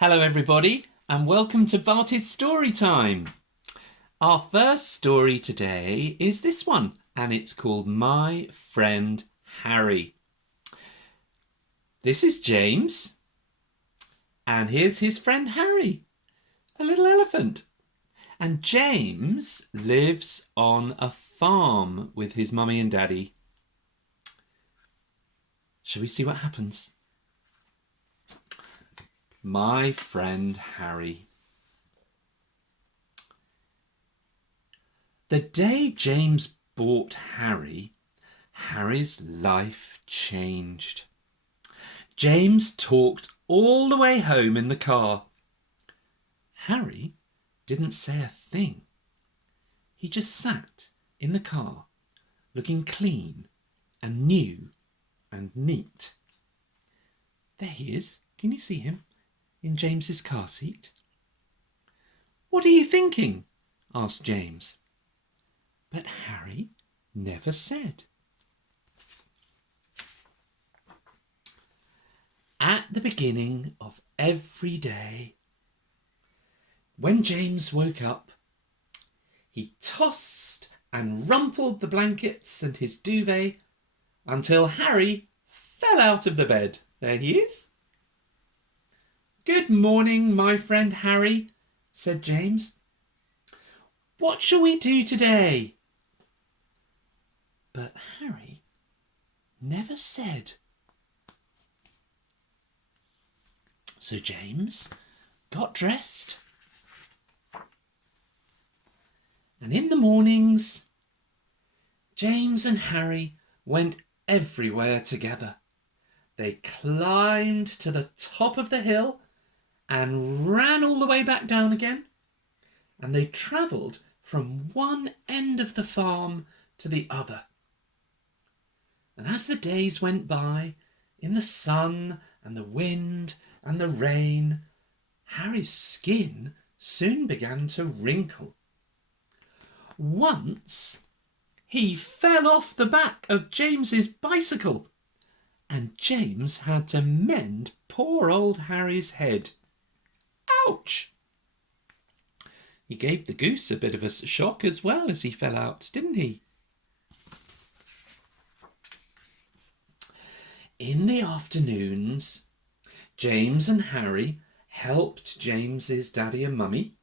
Hello everybody and welcome to Barty's Storytime. Our first story today is this one and it's called My Friend Harry. This is James and here's his friend Harry, a little elephant. And James lives on a farm with his mummy and daddy. Shall we see what happens? My Friend Harry. The day James bought Harry, Harry's life changed. James talked all the way home in the car. Harry didn't say a thing. He just sat in the car, looking clean and new and neat. There he is. Can you see him? In James's car seat. "What are you thinking?" asked James. But Harry never said. At the beginning of every day, when James woke up, he tossed and rumpled the blankets and his duvet until Harry fell out of the bed. There he is. "Good morning, my friend Harry," said James. "What shall we do today?" But Harry never said. So James got dressed. And in the mornings, James and Harry went everywhere together. They climbed to the top of the hill and ran all the way back down again. And they travelled from one end of the farm to the other. And as the days went by, in the sun and the wind and the rain, Harry's skin soon began to wrinkle. Once he fell off the back of James's bicycle, and James had to mend poor old Harry's head. Ouch! He gave the goose a bit of a shock as well as he fell out, didn't he? In the afternoons, James and Harry helped James's daddy and mummy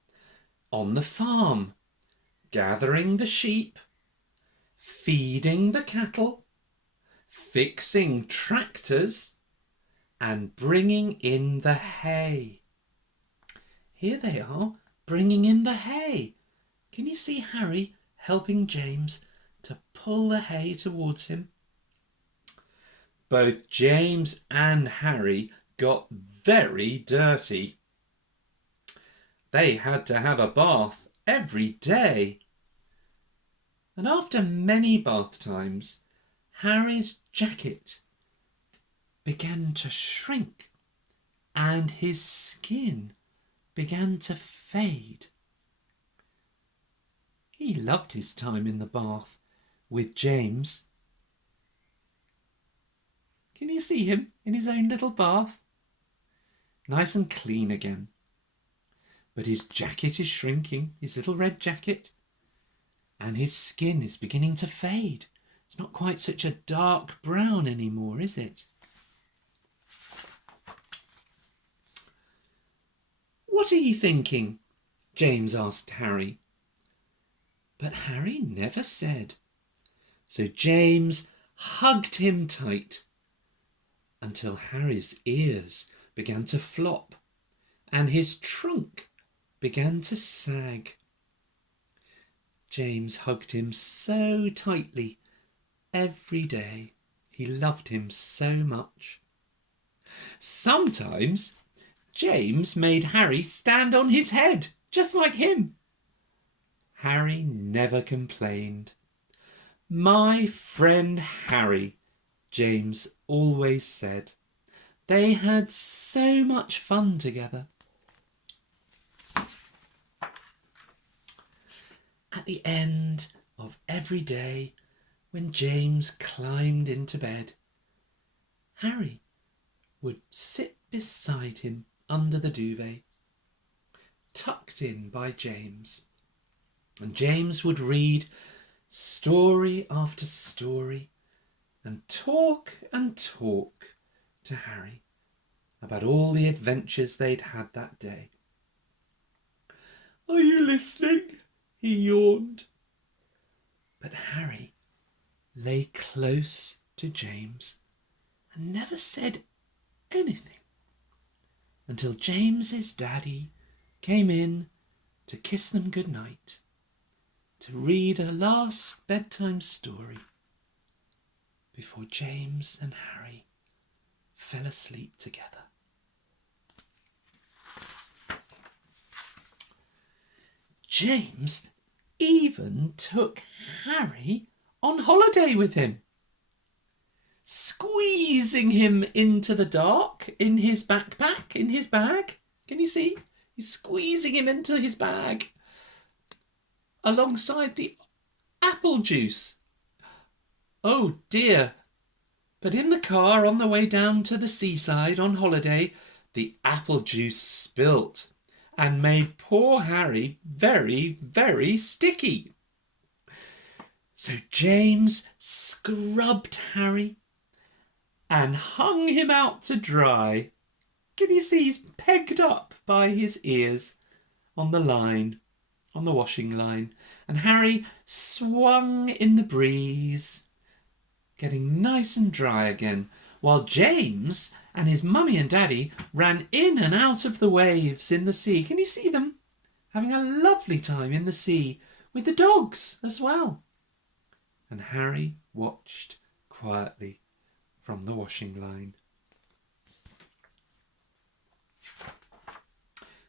on the farm, gathering the sheep, feeding the cattle, fixing tractors, and bringing in the hay. Here they are, bringing in the hay. Can you see Harry helping James to pull the hay towards him? Both James and Harry got very dirty. They had to have a bath every day. And after many bath times, Harry's jacket began to shrink and his skin began to fade. He loved his time in the bath with James. Can you see him in his own little bath? Nice and clean again. But his jacket is shrinking, his little red jacket, and his skin is beginning to fade. It's not quite such a dark brown anymore, is it? "What are you thinking?" James asked Harry. But Harry never said. So James hugged him tight until Harry's ears began to flop and his trunk began to sag. James hugged him so tightly every day. He loved him so much. Sometimes James made Harry stand on his head, just like him. Harry never complained. "My friend Harry," James always said. They had so much fun together. At the end of every day, when James climbed into bed, Harry would sit beside him under the duvet, tucked in by James. And James would read story after story and talk to Harry about all the adventures they'd had that day. "Are you listening?" he yawned. But Harry lay close to James and never said anything until James's daddy came in to kiss them goodnight, to read a last bedtime story before James and Harry fell asleep together. James even took Harry on holiday with him, squeezing him into the dark in his backpack, in his bag. Can you see? He's squeezing him into his bag alongside the apple juice. Oh dear. But in the car on the way down to the seaside on holiday, the apple juice spilt and made poor Harry very, very sticky. So James scrubbed Harry and hung him out to dry. Can you see he's pegged up by his ears on the line, on the washing line, and Harry swung in the breeze, getting nice and dry again, while James and his mummy and daddy ran in and out of the waves in the sea. Can you see them? Having a lovely time in the sea with the dogs as well. And Harry watched quietly from the washing line.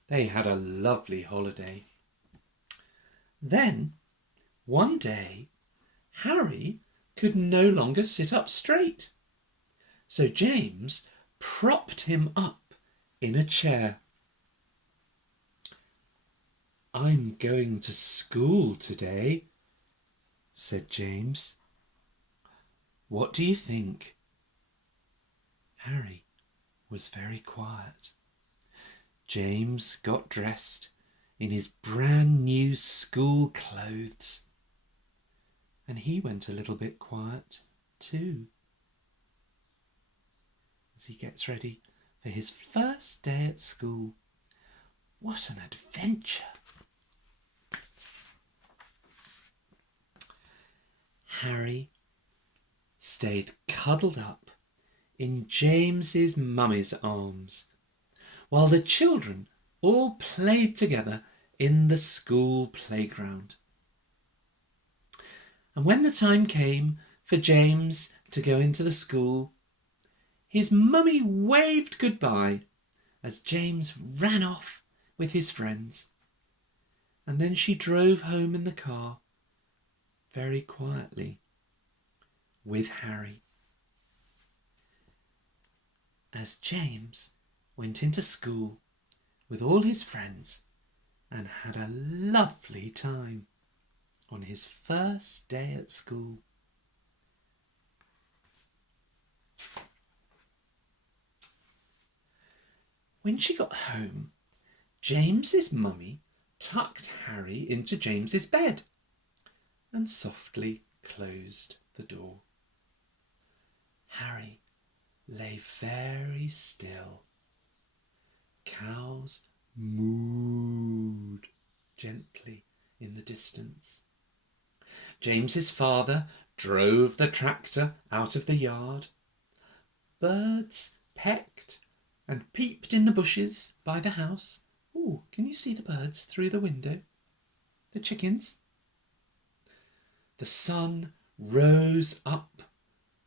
They had a lovely holiday. Then, one day, Harry could no longer sit up straight. So James propped him up in a chair. "I'm going to school today," said James. "What do you think?" Harry was very quiet. James got dressed in his brand new school clothes, and he went a little bit quiet too, as he gets ready for his first day at school. What an adventure! Harry stayed cuddled up in James's mummy's arms, while the children all played together in the school playground. And when the time came for James to go into the school, his mummy waved goodbye as James ran off with his friends. And then she drove home in the car very quietly with Harry. As James went into school with all his friends and had a lovely time on his first day at school. When she got home, James's mummy tucked Harry into James's bed and softly closed the door. Harry lay very still. Cows mooed gently in the distance. James's father drove the tractor out of the yard. Birds pecked and peeped in the bushes by the house. Oh, can you see the birds through the window? The chickens. The sun rose up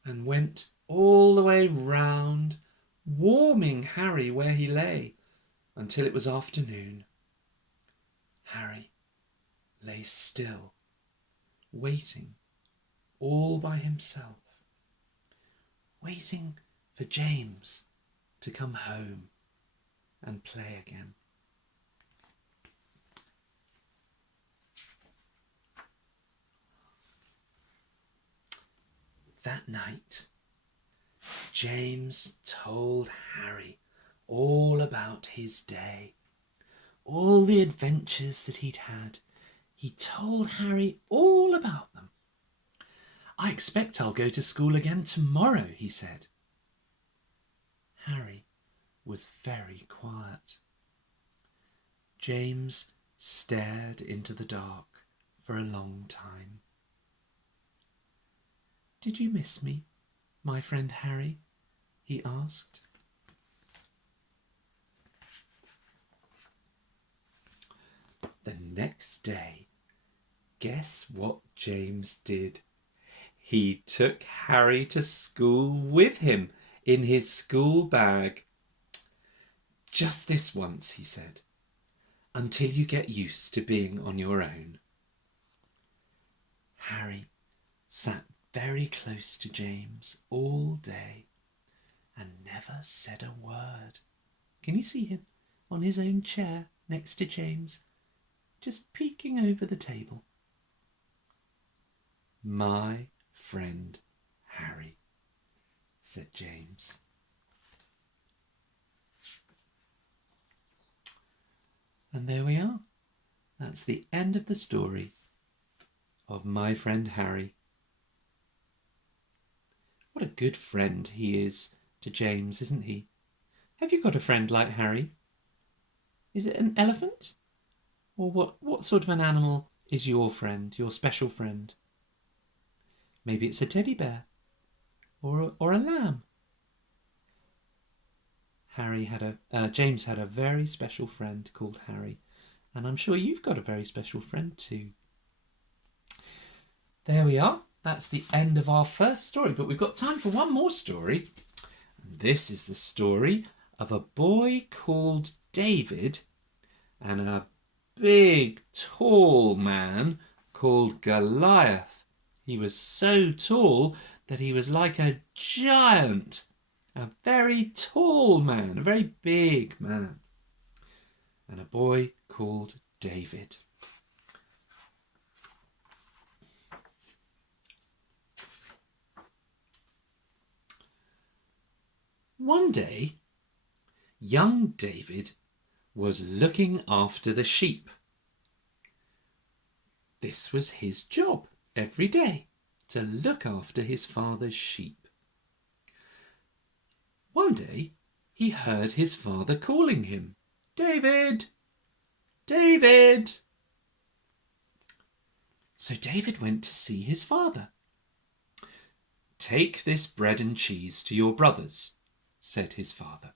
and went all the way round, warming Harry where he lay until it was afternoon. Harry lay still, waiting all by himself, waiting for James to come home and play again. That night, James told Harry all about his day, all the adventures that he'd had. He told Harry all about them. "I expect I'll go to school again tomorrow," he said. Harry was very quiet. James stared into the dark for a long time. "Did you miss me, my friend Harry?" he asked. The next day, guess what James did? He took Harry to school with him in his school bag. "Just this once," he said, "until you get used to being on your own." Harry sat very close to James all day and never said a word. Can you see him on his own chair next to James, just peeking over the table? "My friend Harry," said James. And there we are. That's the end of the story of My Friend Harry. What a good friend he is to James, isn't he? Have you got a friend like Harry? Is it an elephant? Or what sort of an animal is your friend, your special friend? Maybe it's a teddy bear or a lamb. James had a very special friend called Harry, and I'm sure you've got a very special friend too. There we are. That's the end of our first story, but we've got time for one more story. And this is the story of a boy called David and a big, tall man called Goliath. He was so tall that he was like a giant, a very tall man, a very big man, and a boy called David. One day, young David was looking after the sheep. This was his job every day, to look after his father's sheep. One day, he heard his father calling him, "David! David!" So David went to see his father. "Take this bread and cheese to your brothers," said his father.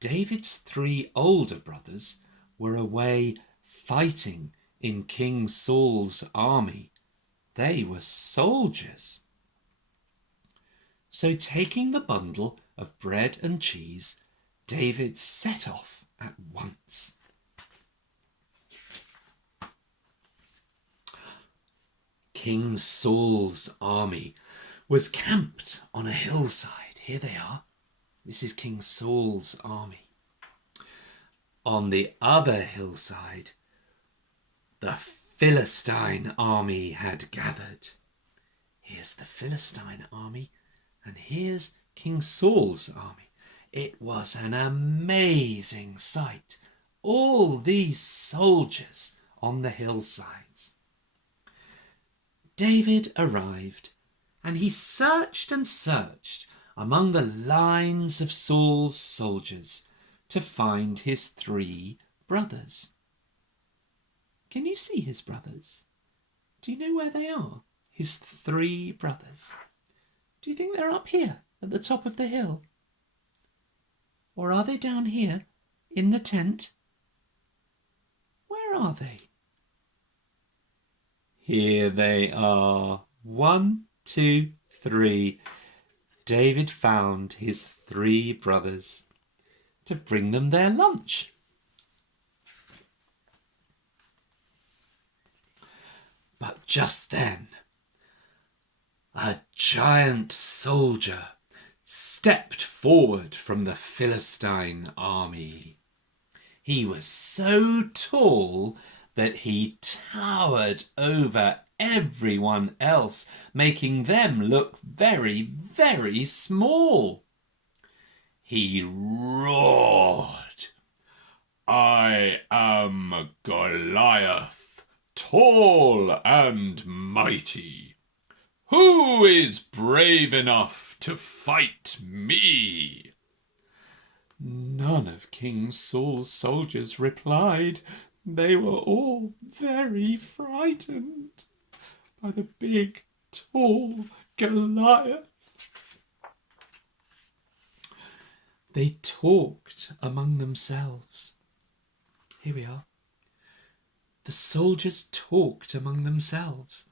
David's 3 older brothers were away fighting in King Saul's army. They were soldiers. So taking the bundle of bread and cheese, David set off at once. King Saul's army was camped on a hillside. Here they are. This is King Saul's army. On the other hillside, the Philistine army had gathered. Here's the Philistine army, and here's King Saul's army. It was an amazing sight. All these soldiers on the hillsides. David arrived, and he searched and searched among the lines of Saul's soldiers to find his 3 brothers. Can you see his brothers? Do you know where they are? His 3 brothers. Do you think they're up here at the top of the hill? Or are they down here in the tent? Where are they? Here they are. 1, 2, 3. David found his 3 brothers to bring them their lunch. But just then, a giant soldier stepped forward from the Philistine army. He was so tall that he towered over everyone else, making them look very, very small. he roared, "I am Goliath, tall and mighty. Who is brave enough to fight me?" None of King Saul's soldiers replied. They were all very frightened by the big, tall Goliath. They talked among themselves. Here we are. The soldiers talked among themselves.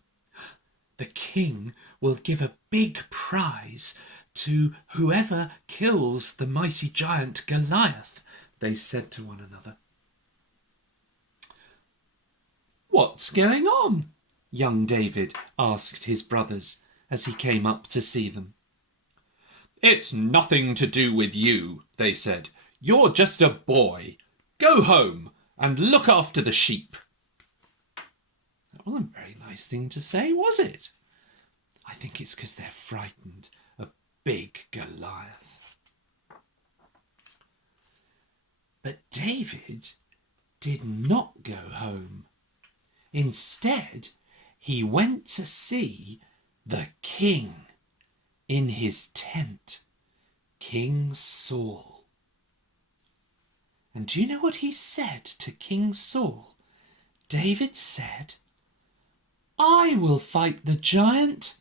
The king will give a big prize to whoever kills the mighty giant Goliath, they said to one another. What's going on? Young David asked his brothers as he came up to see them. It's nothing to do with you, they said. You're just a boy. Go home and look after the sheep. That wasn't a very nice thing to say, was it? I think it's because they're frightened of big Goliath. But David did not go home. Instead, he went to see the king in his tent, King Saul. And do you know what he said to King Saul? David said, "I will fight the giant.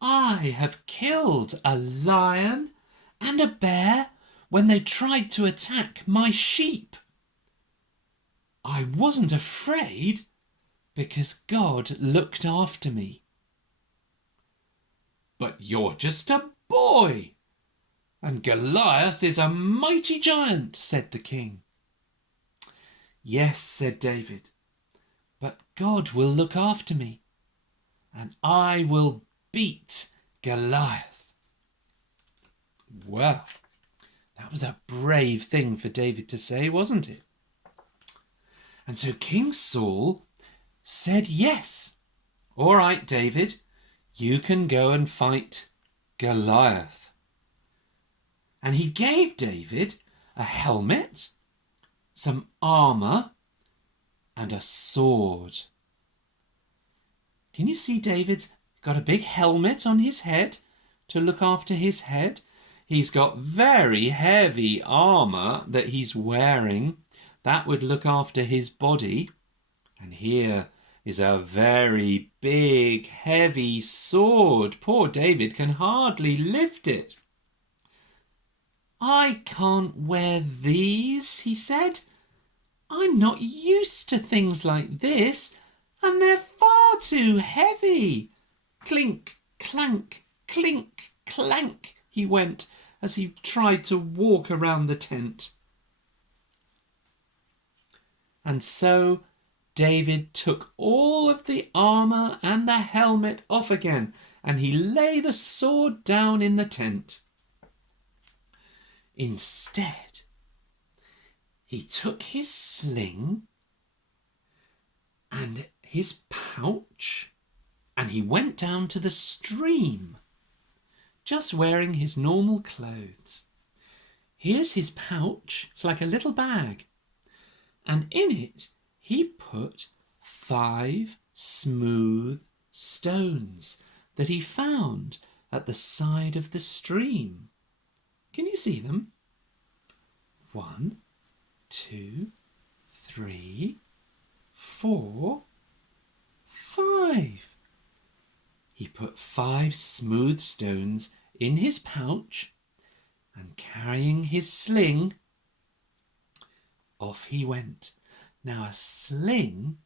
I have killed a lion and a bear when they tried to attack my sheep. I wasn't afraid because God looked after me." "But you're just a boy, and Goliath is a mighty giant," said the king. "Yes," said David, "but God will look after me, and I will beat Goliath." Well, that was a brave thing for David to say, wasn't it? And so King Saul said, "Yes, all right, David, you can go and fight Goliath." And he gave David a helmet, some armour, and a sword. Can you see David's got a big helmet on his head to look after his head? He's got very heavy armour that he's wearing. That would look after his body. And here is a very big, heavy sword. Poor David can hardly lift it. "I can't wear these," he said. "I'm not used to things like this, and they're far too heavy." Clink, clank, clink, clank, he went as he tried to walk around the tent. And so David took all of the armour and the helmet off again, and he lay the sword down in the tent. Instead, he took his sling and his pouch, and he went down to the stream, just wearing his normal clothes. Here's his pouch. It's like a little bag. And in it, he put 5 smooth stones that he found at the side of the stream. Can you see them? 1, 2, 3, 4, 5. He put 5 smooth stones in his pouch, and carrying his sling, off he went. Now a sling